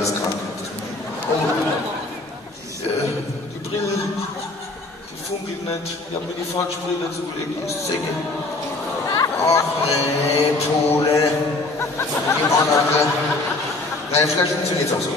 alles krank. Oh, die Brille, die funkelt nicht. Ich hab mir die falsche Brille zugelegt. Ich muss Zecke. Ach nee, Pole. Die andere. Naja, vielleicht funktioniert's auch so.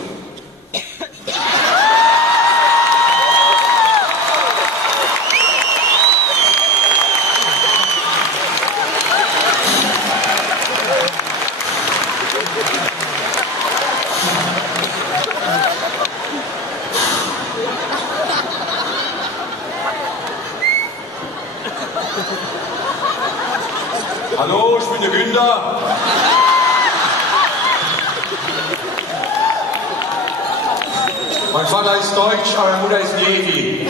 Hallo, ich bin der Günther. Mein Vater ist Deutsch, aber meine Mutter ist Levi.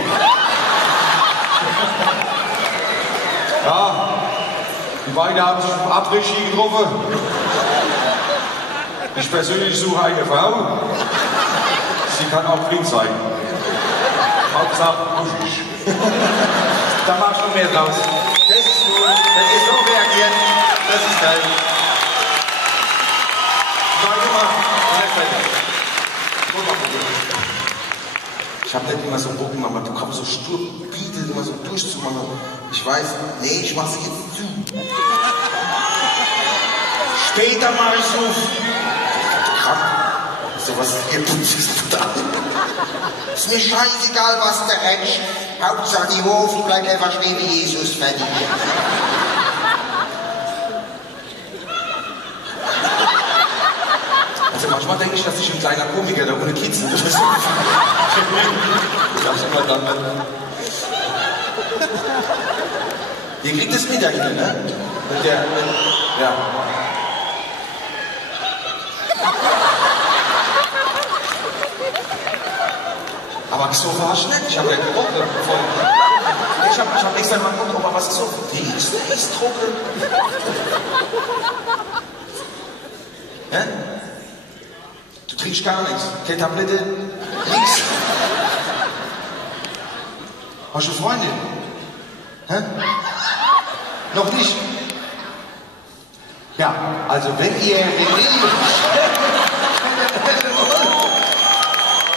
Ja, die beiden haben sich im Après-Ski getroffen. Ich persönlich suche eine Frau. Sie kann auch blind sein. Hauptsache kuschig. Da mach schon mehr draus. Das ist gut. Das ist so reagiert. Das ist geil. Ich hab nicht immer so Bock gemacht, du kommst so stur, bietet immer so durchzumachen. Ich weiß, nee, ich mach's jetzt zu. Später mach ich so. Krank. Sowas hier tut sich total. Ist mir scheißegal, was der Hedge. Hauptsache die Hofen bleibt einfach stehen wie Jesus, fertig. Also manchmal denke ich, dass ich ein kleiner Komiker da ohne Kids bin. Ihr kriegt es mit da hinten, ne? Ja. Aber so war ich nicht. Ich habe ja geguckt. Ich hab extra mal geguckt, ob er was so. Der ist trocken. Hä? Du trinkst gar nichts. Keine Tablette. Nichts. Hast du Freunde? Hä? Noch nicht? Ja, also wenn ihr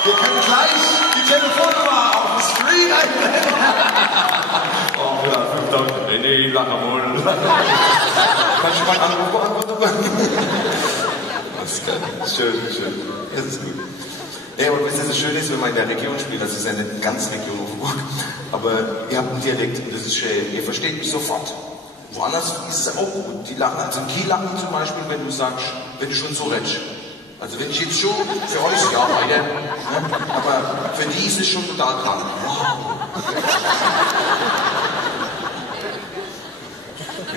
wir können gleich die Telefonnummer auf dem Screen einblenden. Oh ja, 5000. Nee, langer wohl. Kannst du mal anrufen? Das ist geil. Schön. Das ist gut. Ja, aber wisst ihr, das Schöne ist, wenn man in der Region spielt, das ist ja nicht ganz Region Offenburg, aber ihr habt einen Dialekt und das ist schön. Ihr versteht mich sofort. Woanders ist es auch gut. Die lachen, also in Kiel lachen zum Beispiel, wenn du sagst, wenn du schon so redest. Also wenn ich jetzt schon, für euch ja weiter, ne? Aber für die ist es schon total krank.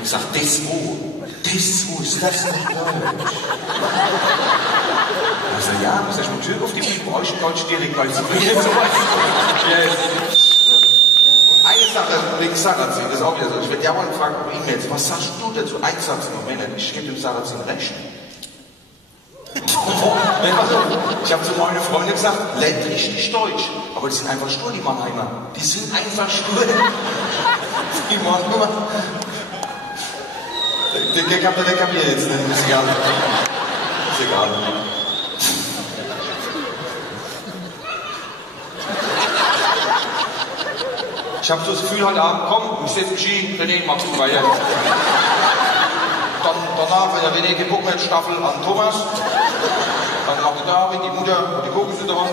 Ich sag, das wo ist das denn? Also ja, muss ich mit Tür auf die Bühne bei euch in Deutsch direkt mal zu bringen. Und eine Sache, wegen Sarrazin, das ist auch wieder so. Ich werde ja mal gefragt, ob E-Mails, was sagst du dazu? Ein Satz im Moment, ich gebe dem Sarrazin recht. Ich habe zu meiner Freundin gesagt, lernt richtig Deutsch. Aber die sind einfach stur, die Mannheimer. Die sind einfach stur. Die machen immer. Der kapiert jetzt nicht. Ist egal. Ist egal. Ich habe so das Gefühl, heute Abend, komm, ich setze mich hin, René, machst du weiter. Dann danach, wenn der René geguckt hat, Staffel an Thomas. Dann macht der David, die Mutter, die gucken sie dran.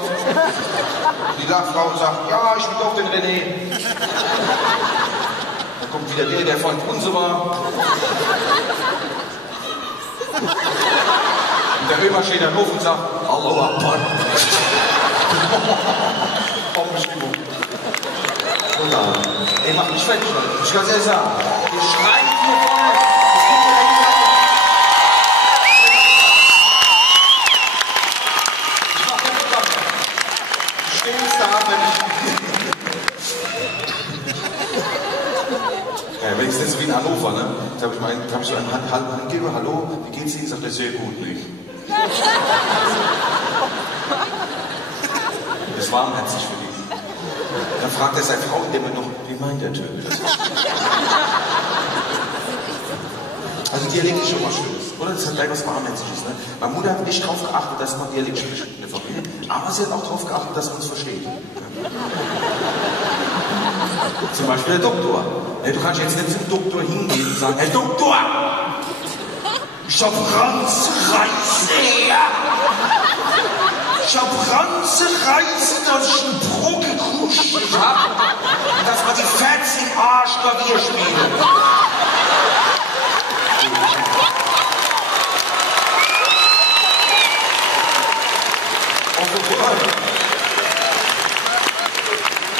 Die Frau sagt, ja, ich will doch den René. Dann kommt wieder der von Unse war. Und der Römer steht dann auf und sagt, hallo, Abmann. Bombenstimmung. Ey, mach mich fertig, Leute. Ich kann es ja sagen. Ihr schreit hier vorne. Ich mach den Programm. Ich stehe jetzt da, wenn ich... Ja, wenn ich sitze wie in Hannover, ne? Da hab ich so einen halben Handgeber. Hallo, wie geht's Ihnen? Sagt er, sehr gut, nicht? Das war warmherzig für die. Dann fragt er seine Frau, indem er noch, wie meint der Typ? Also Dialekt ist schon mal schön. oder? Das hat gleich was Warmherziges, ne? Meine Mutter hat nicht darauf geachtet, dass man ehrlich spricht in der Familie, aber sie hat auch darauf geachtet, dass man es versteht. Zum Beispiel der Doktor. Du kannst jetzt nicht zum Doktor hingehen und sagen, Herr Doktor, ich hab Ranzreiz. Ich hab Ranzreiz, dass ich einen Brockelkusch hab, dass man die Fats im Arsch Klavier spielen.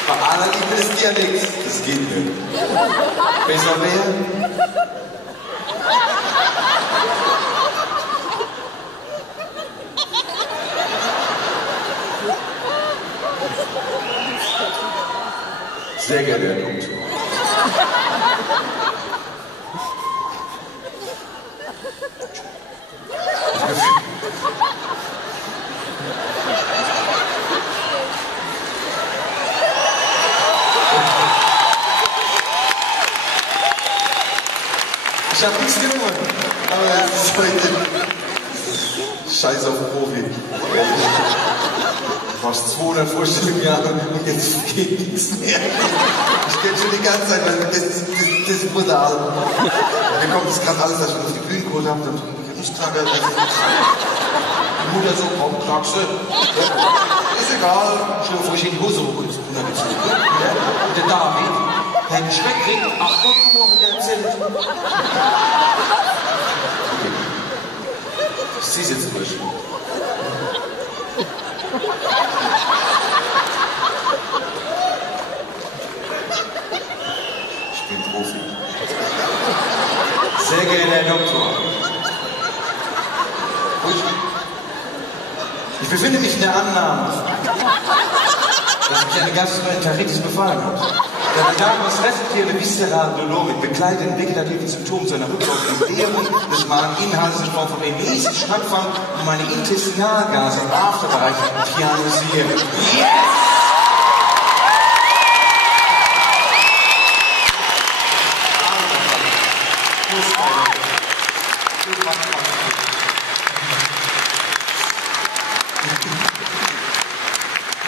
Bei aller Liebe ist ja nichts. Das geht nicht. Besser wäre. Sehr gerne, Herr Doktor. Ich hab nichts gewonnen. Aber das ist heute Scheiß auf den Profi. Du machst 200 Vorstellungen im Jahr und jetzt geht nichts mehr. Ich kenne schon die ganze Zeit, weil das ist brutal. Mir kommt das gerade alles, dass ich auf die Bühne geholt habe. Ich trage die Mutter so, komm, Klackse. Ist egal. Schon bevor ich in die Hose runtergezogen. Und der David, der einen Schreck kriegt, ach Gott, morgen der erzählt. Okay. Ich zieh's jetzt durch. Ich bin Profi. Sehr geehrter Herr Doktor. Ich befinde mich in der Annahme, dass mich eine Gastroenteritis befallen hat. Da die daraus resultierende viszerale mit begleitenden vegetativen Symptomen zu einer Rücklaufentbehrung des Mageninhalts in Form von mäßig stattfand und meine Intestinalgase im Afterbereich pianisieren. Yes!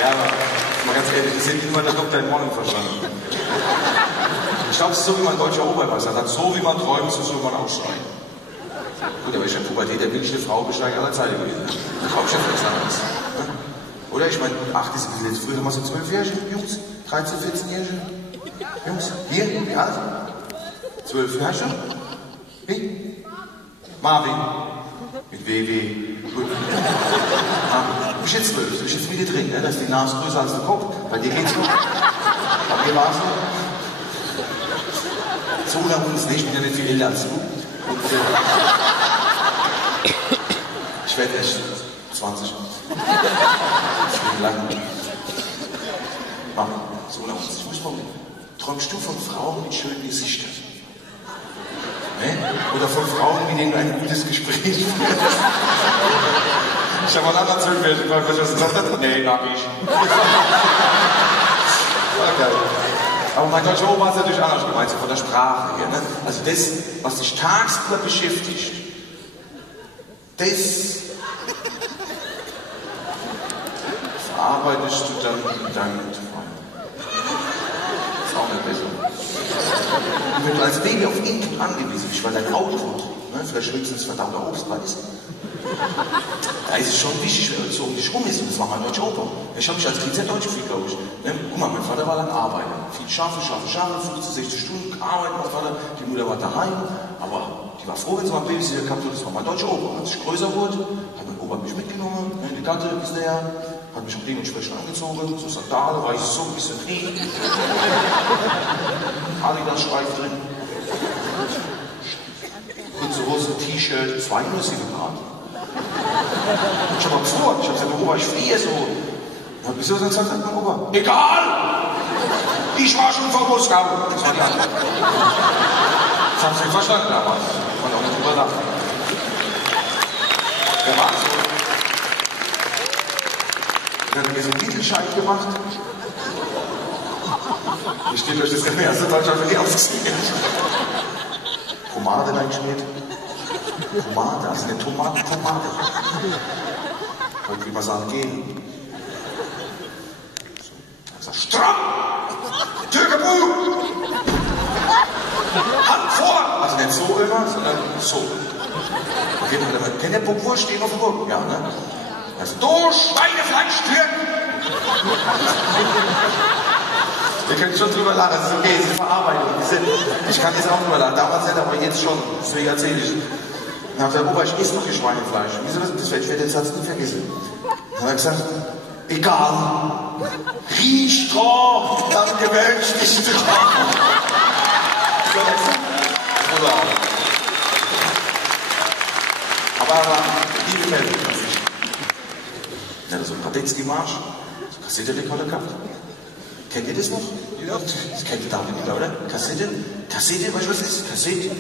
Ja, aber mal ganz ehrlich, das sind immer der Doktor in Morgen verstanden. Ich glaube, es ist so, wie mein deutscher Obermeister sagt, so wie man träumt, so soll man aussteigen. Gut, aber ich habe Pubertät, der billigste Frau besteigt aller Zeiten gewesen. Hauptchef nichts anderes. Oder? Ich meine, ach, das ist jetzt früher haben wir so 12-Jährige, Jungs, 13-, 14-Jährige. Jungs, hier, wie alt? 12, ja schon? Wie? Marvin. Mit WW. Gut. Du bist jetzt 12, du bist jetzt wieder drin, ne? Da ist die Nase größer als der Kopf. Bei dir geht's noch. Bei mir war's noch. So nach uns nicht, ich bin ja nicht viel älter als du. Und, ich werde erst 20. Ich bin lang. Mama, so nach uns. Ich muss mal, träumst du von Frauen mit schönen Gesichtern? Ne? Oder von Frauen, mit denen du ein gutes Gespräch führst? Ich habe einen anderen Zündwert gefragt, was das gesagt hat. Nee, hab ich. Okay. Aber mein deutscher Opa hat es natürlich anders gemeint, so von der Sprache her. Ne? Also das, was dich tagsüber beschäftigt, das verarbeitest du dann in deinem Traum. Das ist auch nicht besser. Und wenn du als Baby auf Input angewiesen bist, weil dein Output, ne, vielleicht höchstens verdammter Obst war, ist, da ist es schon wichtig, wenn du so um dich rum ist. Und das war mein deutscher Opa. Ich habe mich als Kind sehr deutsch gefühlt, glaube ich. Ne? Guck mal, mein Vater war lang arbeiten. Viel Schafe, 15, 60 Stunden arbeiten, mein Vater. Die Mutter war daheim. Aber die war froh, wenn sie mal ein Babysitter gehabt hat. Das war mein deutscher Opa. Als ich größer wurde, hat mein Opa mich mitgenommen. Ne? Die Gatte ist näher. Hat mich auch dementsprechend angezogen. So Sandale, war ich so ein bisschen Knie. Adidas-Streif drin. Kurze Hose, T-Shirt, 92 Grad. Ich hab mal gefroren, ich hab gesagt, Opa, ich fliehe so. Ja, wieso hat er gesagt, mein Opa? Egal! Ich war schon vor Moskau. Das war die Antwort. Das haben sie nicht verstanden damals. Ich konnte auch nicht drüber nachdenken. Der war so. Dann hat er mir so einen Titelschein gemacht. Hier steht euch das erste Deutschland für die ausgesehen. Pomade reingeschmiert. Tomate, also eine Tomate. Wollte ich mal sagen, gehen. So. Stramm! Türkebuch! Hand vor! Also nicht so immer, sondern so. Okay, kennt der Bockwurst stehen auf dem Rücken? Ja, ne? Also, du Schweinefleisch, Türken! Wir können schon drüber lachen, das ist okay, es ist Verarbeitung. Ich kann jetzt auch drüber lachen, damals nicht, aber jetzt schon. Deswegen erzähle ich. Dann habe ich gesagt, Opa, ich esse noch kein Schweinefleisch. Wieso das? Ich werde den Satz nie vergessen. Dann hat er gesagt, egal. Riech drauf, dann gewöhnst dich drauf. Aber liebe Männer, ja, so ein Radetzky-Marsch, so Kassettenrekorder gehabt. Kennt ihr das noch? Ja. Das kennt ihr David nicht, oder? Kassette? Kassette, weißt du was das ist? Kassette?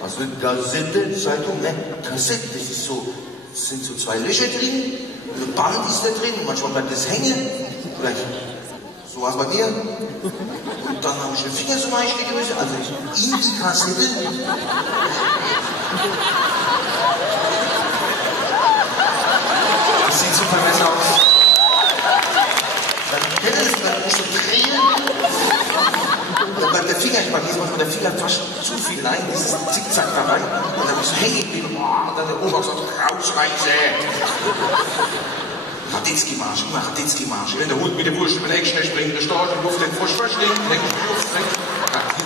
Was für eine Kassette? Zeitung? Ne? Kassette, das ist so, es sind so zwei Löcher drin, ein Band ist da drin, und manchmal bleibt das hängen. Oder so war es bei mir. Und dann habe ich den Finger so reinstecken müssen, also in die Kassette. Das sieht super besser aus. Dann kennt ihr das, dann musst du drehen. Dann bleibt der Finger, bei mir ist manchmal der Finger fast zu viel rein, dieses Zickzack da rein. Und dann bist du hängen geblieben. Und dann der Opa sagt, rausreiße. Radetzky-Marsch, immer Radetzky-Marsch. Der Hund mit der Wurst über den Eckschnell springt, der Storch in die Luft, den Frosch verschlingt, den Eckschnell in die Luft springt.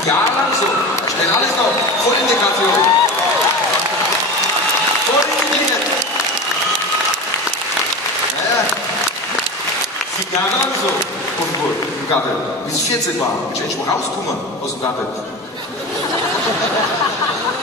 Jahrelang so. Schnell alles noch. Vollintegration. Voll integriert. Naja. 7 Jahre lang so. Im Garten. Bis ich 14 war. Bin ich endlich mal rausgekommen aus dem Garten.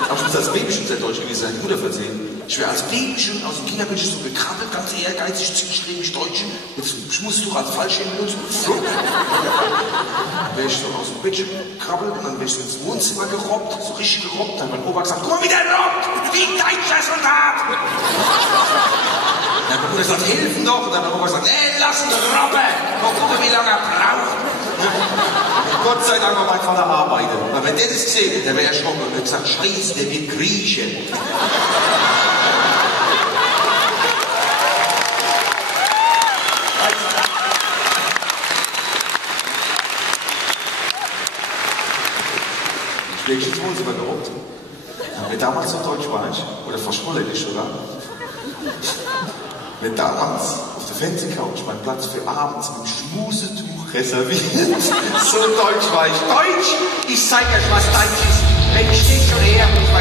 Aber ich muss als Baby schon sehr deutsch gewesen sein, die Mutter versehen. Ich wäre als Baby schon aus dem Kinderbett so gekrabbelt, ganz ehrgeizig, zielstrebig, deutsch. Jetzt musst du als Fallschirm benutzen. Dann wäre ich so aus dem Bett gekrabbelt und dann wäre ich so ins Wohnzimmer gerobbt, so richtig gerobbt. Dann hat mein Opa gesagt, guck mal, wie der robbt, wie ein deutscher Soldat. Dann hat meine Mutter gesagt, helfen doch. Und dann hat mein Opa gesagt, lass ihn robben. Mal gucken, wie lange er braucht. Gott sei Dank war mein Vater arbeiten. Aber wenn der das gesehen hätte, der wäre erschrocken und hätte gesagt, Scheiße, der wird Grieche. Ich bin ins Wohnzimmer gerobbt. Wenn damals so deutsch war ich, oder fast holländisch sogar, wenn damals auf der Fernsehcouch mein Platz für abends mit dem Schmusetuch reserviert, so deutsch war ich. Deutsch, ich zeig euch, was Deutsch ist. Wenn ich stehe schon her und ich